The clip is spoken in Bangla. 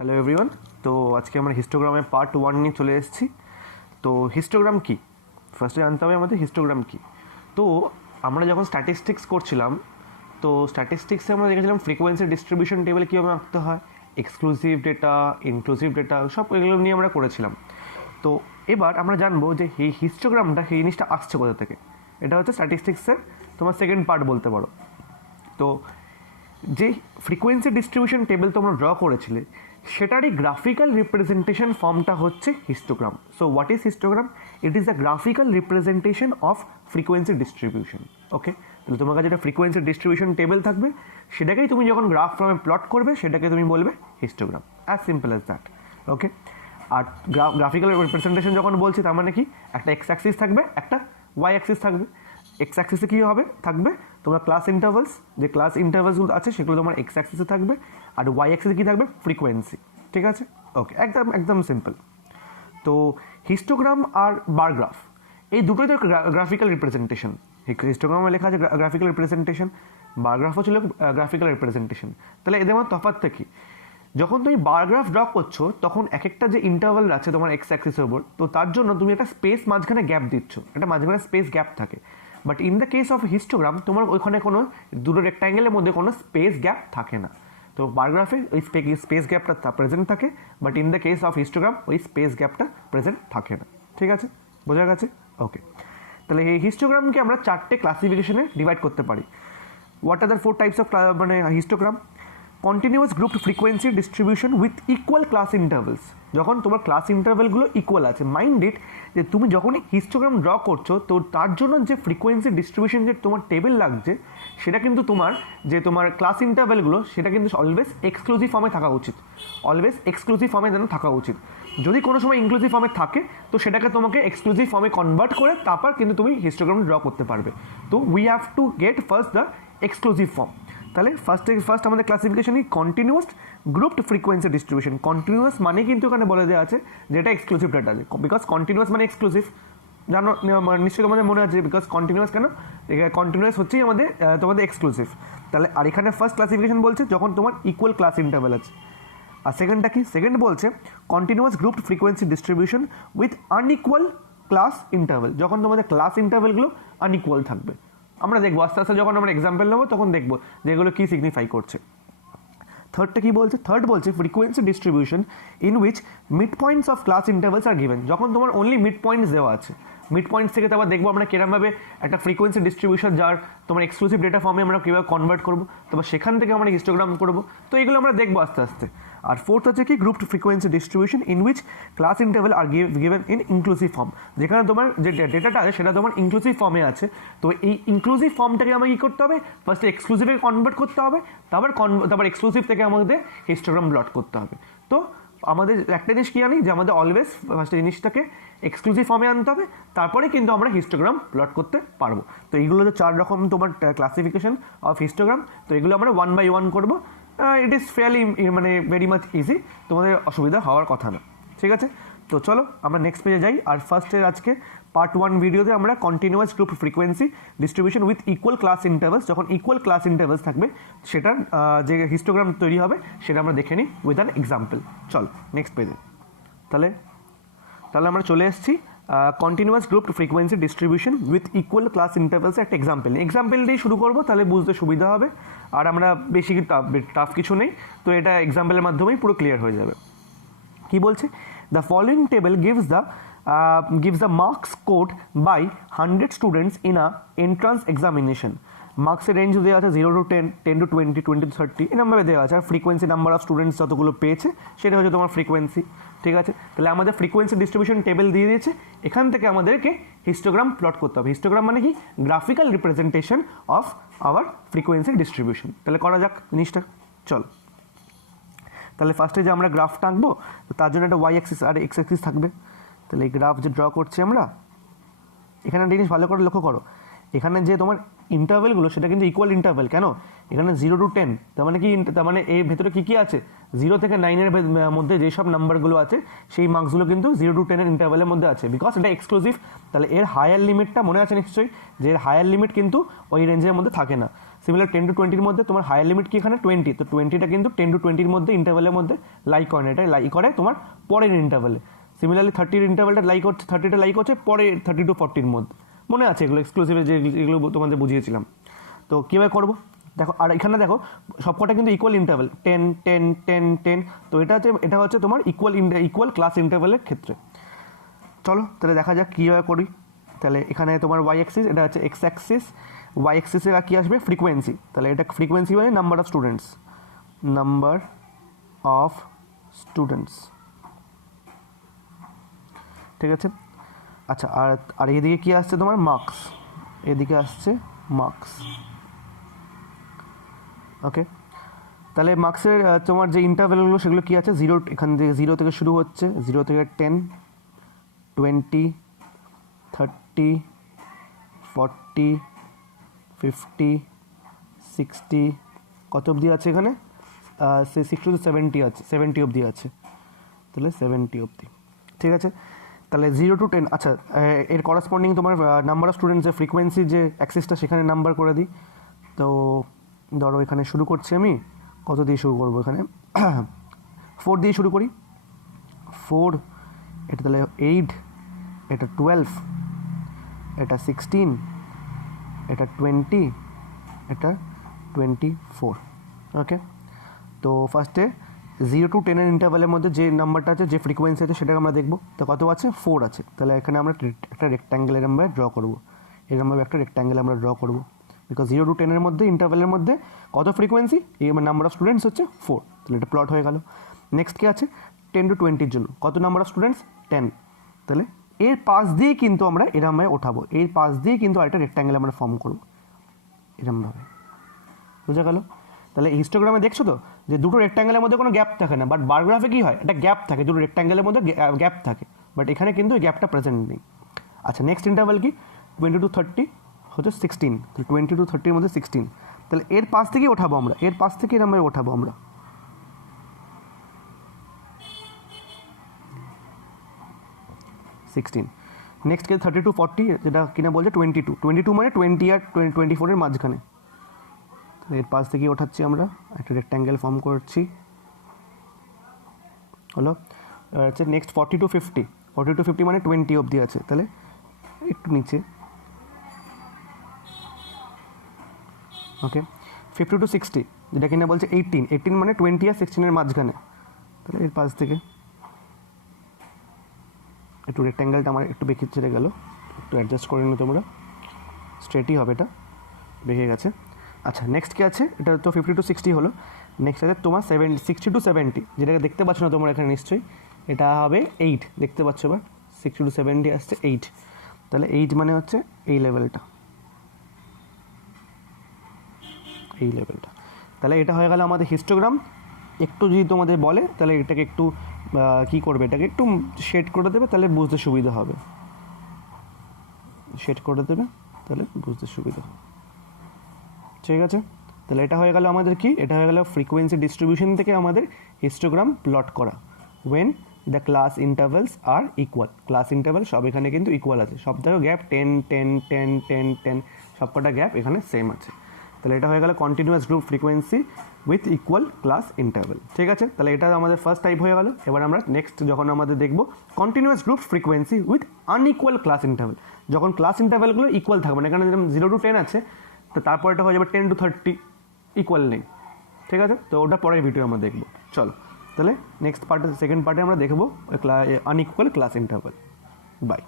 Hello everyone. তো আজকে আমরা হিস্টোগ্রামের পার্ট 1 নিয়ে চলে এসেছি। তো হিস্টোগ্রাম কি, ফার্স্টে জানতে হবে আমাদের হিস্টোগ্রাম কি। তো আমরা যখন স্ট্যাটিস্টিক্স করছিলাম, তো স্ট্যাটিস্টিক্সে আমরা দেখেছিলাম ফ্রিকোয়েন্সি ডিস্ট্রিবিউশন টেবিল কীভাবে আঁকতে হয়, এক্সক্লুসিভ ডেটা, ইনক্লুসিভ ডেটা, সব এগুলো নিয়ে আমরা করেছিলাম। তো এবার আমরা জানবো যে এই হিস্টোগ্রামটা, সেই জিনিসটা আসছে কোথা থেকে। এটা হচ্ছে স্ট্যাটিস্টিক্সের তোমার সেকেন্ড পার্ট বলতে পারো। তো যে ফ্রিকোয়েন্সি ডিস্ট্রিবিউশন টেবিল তোমরা ড্র করেছিলে, সেটারই গ্রাফিক্যাল রিপ্রেজেন্টেশন ফর্মটা হচ্ছে histogram. So what is histogram? It is the graphical representation of frequency distribution. Okay, তাহলে তোমার কাছে একটা ফ্রিকোয়েন্সি ডিস্ট্রিবিউশন টেবিল থাকবে, সেটাকেই তুমি যখন গ্রাফ ফর্মে প্লট করবে সেটাকে তুমি বলবে histogram. As simple as that. Okay, আর গ্রাফিক্যাল রিপ্রেজেন্টেশন যখন বলছি, তার মানে কি, একটা এক্স অ্যাক্সিস থাকবে, একটা ওয়াই অ্যাক্সিস থাকবে। এক্স অ্যাক্সিসে কী হবে, থাকবে তোমার ক্লাস ইন্টারভালস, যে ক্লাস ইন্টারভালসগুলো আছে সেগুলো তোমার এক্স অ্যাক্সিসে থাকবে, আর ওয়াই অ্যাক্সিসে কী থাকবে, ফ্রিকোয়েন্সি। ঠিক আছে, ওকে, একদম একদম সিম্পল। তো হিস্টোগ্রাম আর বার গ্রাফ, এই দুটোই তো গ্রাফিক্যাল রিপ্রেজেন্টেশন। হিস্টোগ্রামে লেখা আছে গ্রাফিক্যাল রিপ্রেজেন্টেশন, বার গ্রাফও ছিল গ্রাফিক্যাল রিপ্রেজেন্টেশন। তাহলে এদের মধ্যে তফাৎটা কি? যখন তুমি বার গ্রাফ ড্র করছো, তখন এক একটা যে ইন্টারভাল আছে তোমার এক্স অ্যাক্সিসের উপর, তো তার জন্য তুমি একটা স্পেস মাঝখানে গ্যাপ দিচ্ছ, একটা মাঝখানে স্পেস গ্যাপ থাকে। But in the case of histogram তোমার ওইখানে কোনো দুটো রেক্ট্যাঙ্গেলের মধ্যে কোনো স্পেস গ্যাপ থাকে না। তো বার গ্রাফে ওই স্পেস গ্যাপটা প্রেজেন্ট থাকে, but in the case of histogram ওই স্পেস গ্যাপটা প্রেজেন্ট থাকে না। ঠিক আছে, বোঝা গেছে? ওকে, তাহলে এই হিস্টোগ্রামকে আমরা 4টে ক্লাসিফিকেশনে ডিভাইড করতে পারি। What are the 4 types of মানে histogram? Continuous grouped frequency distribution with equal class intervals. যখন তোমার ক্লাস ইন্টারভেলগুলো ইকুয়াল আছে, মাইন্ড ইট যে তুমি যখনই হিস্টোগ্রাম ড্র করছো, তো তার জন্য যে ফ্রিকোয়েন্সি ডিস্ট্রিবিউশন যে তোমার টেবিল লাগছে, সেটা কিন্তু তোমার ক্লাস ইন্টারভেলগুলো, সেটা কিন্তু অলওয়েজ এক্সক্লুসিভ ফর্মে থাকা উচিত। অলওয়েজ এক্সক্লুসিভ ফর্মে যেন থাকা উচিত। যদি কোনো সময় ইনক্লুসিভ ফর্মে থাকে, তো সেটাকে তোমাকে এক্সক্লুসিভ ফর্মে কনভার্ট করে তারপর কিন্তু তুমি হিস্টোগ্রাম ড্র করতে পারবে। তো we have to get first the exclusive form. তাহলে ফার্স্ট আমাদের ক্লাসিফিকেশনই continuous grouped frequency distribution. Continuous মানে কিন্তু এখানে বলে দেওয়া আছে যেটা এক্সক্লুসিভ ডেটা আছে, বিকজ কন্টিনিউয়াস মানে এক্সক্লুসিভ। জানো নিশ্চয়ই তোমাদের মনে আছে, বিকজ কন্টিনিউয়াস কেন, কন্টিনিউয়াস হচ্ছেই তোমাদের এক্সক্লুসিভ। তাহলে আর এখানে ফার্স্ট ক্লাসিফিকেশন বলছে যখন তোমার ইকুয়াল ক্লাস ইন্টারভেল আছে। আর সেকেন্ডটা কি? সেকেন্ড বলছে continuous grouped frequency distribution with unequal class interval, যখন তোমাদের ক্লাস ইন্টারভেলগুলো আনইকুয়াল থাকবে। আমরা দেখবো আস্তে আস্তে, যখন আমরা এক্সাম্পল নেবো তখন দেখবো যে এগুলো কী সিগনিফাই করছে। থার্ডটা কী বলছে? থার্ড বলছে frequency distribution in which mid points of class intervals are given. যখন তোমার অনলি মিড পয়েন্টস দেওয়া আছে, মিড পয়েন্টস থেকে তারপর দেখবো আমরা কিরমভাবে একটা ফ্রিকোয়েন্সি ডিস্ট্রিবিউশন যার তোমার এক্সক্লুসিভ ডেটা ফর্মে আমরা কীভাবে কনভার্ট করবো, তারপর সেখান থেকে আমরা হিস্টোগ্রাম করবো। তো এগুলো আমরা দেখবো আস্তে আস্তে। আর ফোর্থ হচ্ছে কি grouped frequency distribution in which class interval are given in inclusive form, যেখানে তোমার যে ডেটাটা আছে সেটা তোমার ইনক্লুসিভ ফর্মে আছে। তো এই ইনক্লুসিভ ফর্মটাকে আমাকে কী করতে হবে? ফার্স্টে এক্সক্লুসিভে কনভার্ট করতে হবে, তারপর এক্সক্লুসিভ থেকে আমাদের হিস্টোগ্রাম প্লট করতে হবে। তো আমাদের একটা জিনিস কী জানি, যে আমাদের অলওয়েজ ফার্স্টে জিনিসটাকে এক্সক্লুসিভ ফর্মে আনতে হবে, তারপরে কিন্তু আমরা হিস্টোগ্রাম প্লট করতে পারবো। তো এইগুলো তো 4 রকম তোমার ক্লাসিফিকেশন অফ হিস্টোগ্রাম। তো এগুলো আমরা 1 by 1 করবো। ইট ইজ ফেয়ারলি মানে ভেরি মাচ ইজি, তোমাদের অসুবিধা হওয়ার কথা না। ঠিক আছে, তো চলো আমরা নেক্সট পেজে যাই। আর ফার্স্টের আজকে পার্ট 1 ভিডিওতে আমরা continuous group frequency distribution with equal class intervals, যখন ইকুয়াল ক্লাস ইন্টারভেলস থাকবে সেটার যে হিস্টোগ্রাম তৈরি হবে সেটা আমরা দেখে নিই উইথ অ্যান এক্সাম্পল। চল নেক্সট পেজে। তাহলে আমরা চলে এসেছি continuous group frequency distribution with equal class ইন্টারভেলসে একটা এক্সাম্পল দিয়ে শুরু করবো, তাহলে বুঝতে সুবিধা হবে। আর আমরা বেশি টাফ কিছু নেই, তো এটা এক্সাম্পলের মাধ্যমেই পুরো ক্লিয়ার হয়ে যাবে। কি বলছে? The following table gives the marks scored by 100 students in a entrance examination. মার্কসের রেঞ্জ দেওয়া আছে 0 to 10, 10 to 20, 20 to 30, এই নাম্বারে দেওয়া আছে। আর ফ্রিকোয়েন্সি নাম্বার অফ স্টুডেন্টস যতগুলো পেয়েছে সেটা হচ্ছে তোমার ফ্রিকোয়েন্সি। ঠিক আছে, তাহলে আমাদের ফ্রিকোয়েন্সি ডিস্ট্রিবিউশন টেবিল দিয়ে দিয়েছে, এখান থেকে আমাদেরকে হিস্টোগ্রাম প্লট করতে হবে। হিস্টোগ্রাম মানে কি? Graphical representation of our frequency distribution. তাহলে করা যাক জিনিসটা, চল। তাহলে ফার্স্টে যে আমরা গ্রাফটা আঁকবো, তার জন্য একটা ওয়াই অ্যাক্সিস আর এক্স অ্যাক্সিস থাকবে। তাহলে এই গ্রাফ যে ড্র করছি আমরা, এখানে একটা জিনিস ভালো করে লক্ষ্য করো, এখানে যে তোমার ইন্টারভেলগুলো সেটা কিন্তু ইকুয়াল ইন্টারভেল। কেন? এখানে 0 to 10, তার মানে কি? তার মানে এর ভেতরে কী কী আছে? 0 থেকে 9-এর মধ্যে যেসব নাম্বারগুলো আছে সেই মার্কসগুলো কিন্তু 0 to 10-এর ইন্টারভেলের মধ্যে আছে, বিকজ এটা এক্সক্লুসিভ। তাহলে এর হায়ার লিমিটটা মনে আছে নিশ্চয়ই, যে এর হায়ার লিমিট কিন্তু ওই রেঞ্জের মধ্যে থাকে না। সিমিলার 10 to 20 মধ্যে তোমার হায়ার লিমিট কি এখানে 20, তো 20টা কিন্তু 10 to 20 মধ্যে ইন্টারভ্যালের মধ্যে লাই করে না, এটা লাই করে তোমার পরের ইন্টারভ্যালে। সিমিলারলি 30 ইন্টারভ্যালটা লাই করছে, 30টা লাই করছে পরে 30 to 40 মধ্যে। মনে আছে এগুলো এক্সক্লুসিভে যে এগুলো তোমাদের বুঝিয়েছিলাম। তো কীভাবে করবো দেখো, আর এখানে দেখো সবকটা কিন্তু ইকুয়াল ইন্টারভ্যাল 10 10 10 10, তো এটা হচ্ছে তোমার ইকুয়াল ক্লাস ইন্টারভ্যালের ক্ষেত্রে। চলো তাহলে দেখা যাক কীভাবে করি। তাহলে এখানে তোমার ওয়াই অ্যাক্সিস, এটা হচ্ছে এক্স অ্যাক্সিস, ওয়াই অ্যাক্সিসে কী আসবে ফ্রিকোয়েন্সি, তাহলে এটা ফ্রিকোয়েন্সি মানে নাম্বার অফ স্টুডেন্টস, ঠিক আছে। আচ্ছা, আর এদিকে কী আসছে তোমার মার্কস, এদিকে আসছে মার্কস। ওকে, তাহলে মার্কসের তোমার যে ইন্টারভ্যালগুলো সেগুলো কী আছে, এখান থেকে 0 থেকে শুরু হচ্ছে, 0 থেকে 10, 20, 30, 40, 50, 60, কত অবধি আছে এখানে 60 to 70 আছে, 70 অবধি আছে, তাহলে 70 অবধি, ঠিক আছে। তাহলে 0 to 10, আচ্ছা এর করাসপন্ডিং তোমার নাম্বার অফ স্টুডেন্টস যে ফ্রিকোয়েন্সি যে অ্যাক্সিসটা সেখানে নাম্বার করে দিই। তো ধরো এখানে শুরু করছি আমি, কত দিয়ে শুরু করবো, এখানে 4 দিয়ে শুরু করি, 4, এটা তাহলে 8, এটা 12, এটা 16, এটা 20, এটা 24। ওকে, তো ফার্স্টে 0 to 10 এর ইন্টারভ্যালের মধ্যে যে নাম্বারটা আছে, যে ফ্রিকোয়েন্সি আছে সেটাকে আমরা দেখবো। তো কত আছে, 4 আছে, তাহলে এখানে আমরা একটা রেক্ট্যাঙ্গেল এরমভাবে ড্র করবো, এরমভাবে একটা রেক্ট্যাঙ্গেল আমরা ড্র করবো, বিকজ 0 to 10 এর মধ্যে ইন্টারভ্যালের মধ্যে কত ফ্রিকোয়েন্সি, নাম্বার অফ স্টুডেন্টস হচ্ছে 4, তাহলে এটা প্লট হয়ে গেল। নেক্সট কি আছে, 10 to 20 জন্য কত নাম্বার অফ স্টুডেন্টস 10, তাহলে এর পাশ দিয়ে কিন্তু আমরা এরমভাবে ওঠাবো, এর পাশ দিয়ে কিন্তু আরেকটা রেক্ট্যাঙ্গেল আমরা ফর্ম করবো এরমভাবে, বুঝা গেল। তাহলে হিস্টোগ্রামে দেখছো তো যে দুটো রেক্ট্যাঙ্গেলের মধ্যে কোনো গ্যাপ থাকে না, বাট বার গ্রাফে কী হয়, একটা গ্যাপ থাকে, দুটো রেক্ট্যাঙ্গেলের মধ্যে গ্যাপ থাকে, বাট এখানে কিন্তু এই গ্যাপটা প্রেজেন্ট নেই। আচ্ছা, নেক্সট ইন্টারভ্যাল কি 20 to 30 হচ্ছে 16, তাহলে 20 to 30 এর মধ্যে 16, তাহলে এর পাশ থেকেই ওঠাবো আমরা, এর পাশ থেকে এরমভাবে ওঠাবো আমরা, 16। নেক্সট কি 30 to 40, যেটা কিনা বলছে 22 মানে 20 আর 24 এর মাঝখানে, এর পাশ থেকে ওঠাচ্ছি আমরা, একটা রেক্ট্যাঙ্গেল ফর্ম করছি, হলো। হচ্ছে নেক্সট 40 to 50 মানে 20 অবধি আছে, তাহলে একটু নিচে, ওকে। 50 to 60 যেটা কিনা বলছে 18 মানে 20 আর 16 এর মাঝখানে, তাহলে এর পাশ থেকে একটু রেক্ট্যাঙ্গেলটা আমার একটু বেঁকে ছেড়ে গেল, একটু অ্যাডজাস্ট করে নিও তোমরা, স্ট্রেটই হবে, এটা বেঁকে গেছে। আচ্ছা, নেক্সট কি আছে, এটা তো 50 to 60 হলো। নেক্সট আছে তোমার 60 to 70, যেটাকে দেখতে পাচ্ছ না তোমরা এখানে নিশ্চয়ই, এটা হবে 8, দেখতে পাচ্ছ বা 60 to 70 আসছে 8, তাহলে 8 মানে হচ্ছে এই লেভেলটা, তাহলে এটা হয়ে গেল আমাদের হিস্টোগ্রাম। একটু যদি তোমাদের বলে তাহলে এটাকে একটু কী করবে, এটাকে একটু শেড করে দেবে, তাহলে বুঝতে সুবিধা হবে, ঠিক আছে। তাহলে এটা হয়ে গেল আমাদের কি, এটা হয়ে গেল ফ্রিকোয়েন্সি ডিস্ট্রিবিউশন থেকে আমাদের হিস্টোগ্রাম প্লট করা, when the class intervals are equal, class interval সব এখানে কিন্তু ইকুয়াল আছে, সব দেখো গ্যাপ 10 10 10 10 10, সবকটা গ্যাপ এখানে সেম আছে। তাহলে এটা হয়ে গেল continuous group frequency with equal class interval, ঠিক আছে। তাহলে এটা আমাদের ফার্স্ট টাইপ হয়ে গেল। এবার আমরা নেক্সট যখন আমাদের দেখবো continuous group frequency with unequal class interval, যখন ক্লাস ইন্টারভ্যালগুলো ইকুয়াল থাকবে না, এখানে যেরকম 0 to 10 আছে, তো তারপর এটা হয়ে যাবে 10 to 30, ইকুয়াল নেই, ঠিক আছে। তো ওটা পরের ভিডিও আমরা দেখবো। চলো তাহলে নেক্সট পার্টে, সেকেন্ড পার্টে আমরা দেখবো আনইকুয়াল ক্লাস ইন্টারভ্যাল। বাই।